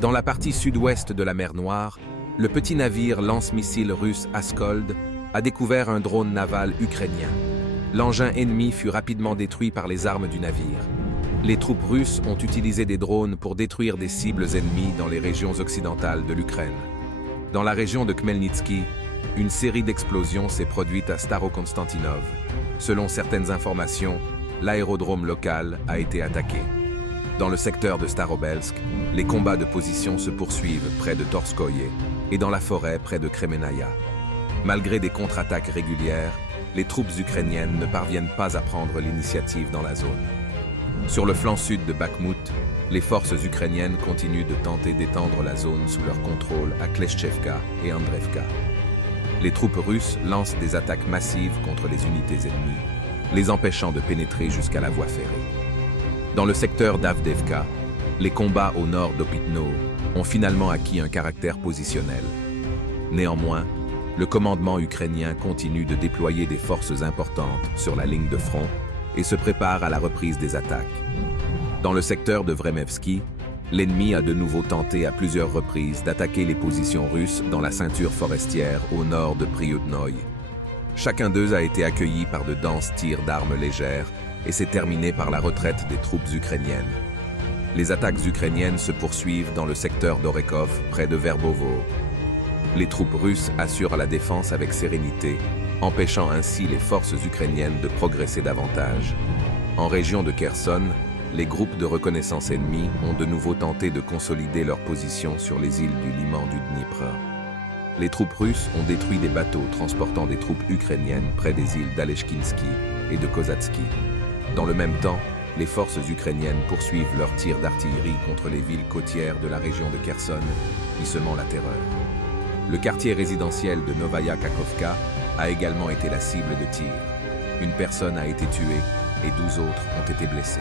Dans la partie sud-ouest de la mer Noire, le petit navire lance-missile russe Askold a découvert un drone naval ukrainien. L'engin ennemi fut rapidement détruit par les armes du navire. Les troupes russes ont utilisé des drones pour détruire des cibles ennemies dans les régions occidentales de l'Ukraine. Dans la région de Khmelnytsky, une série d'explosions s'est produite à Starokonstantinov. Selon certaines informations, l'aérodrome local a été attaqué. Dans le secteur de Starobelsk, les combats de position se poursuivent près de Torskoye et dans la forêt près de Kremenaya. Malgré des contre-attaques régulières, les troupes ukrainiennes ne parviennent pas à prendre l'initiative dans la zone. Sur le flanc sud de Bakhmut, les forces ukrainiennes continuent de tenter d'étendre la zone sous leur contrôle à Kleshchevka et Andrevka. Les troupes russes lancent des attaques massives contre les unités ennemies, les empêchant de pénétrer jusqu'à la voie ferrée. Dans le secteur d'Avdevka, les combats au nord d'Opitno ont finalement acquis un caractère positionnel. Néanmoins, le commandement ukrainien continue de déployer des forces importantes sur la ligne de front et se prépare à la reprise des attaques. Dans le secteur de Vremevski, l'ennemi a de nouveau tenté à plusieurs reprises d'attaquer les positions russes dans la ceinture forestière au nord de Priudnoï. Chacun d'eux a été accueilli par de denses tirs d'armes légères et s'est terminé par la retraite des troupes ukrainiennes. Les attaques ukrainiennes se poursuivent dans le secteur d'Orekov, près de Verbovo. Les troupes russes assurent la défense avec sérénité, empêchant ainsi les forces ukrainiennes de progresser davantage. En région de Kherson, les groupes de reconnaissance ennemis ont de nouveau tenté de consolider leur position sur les îles du Liman du Dnipro. Les troupes russes ont détruit des bateaux transportant des troupes ukrainiennes près des îles d'Aleshkinsky et de Kozatsky. Dans le même temps, les forces ukrainiennes poursuivent leurs tirs d'artillerie contre les villes côtières de la région de Kherson, y semant la terreur. Le quartier résidentiel de Novaya Kakhovka a également été la cible de tirs. Une personne a été tuée et 12 autres ont été blessés.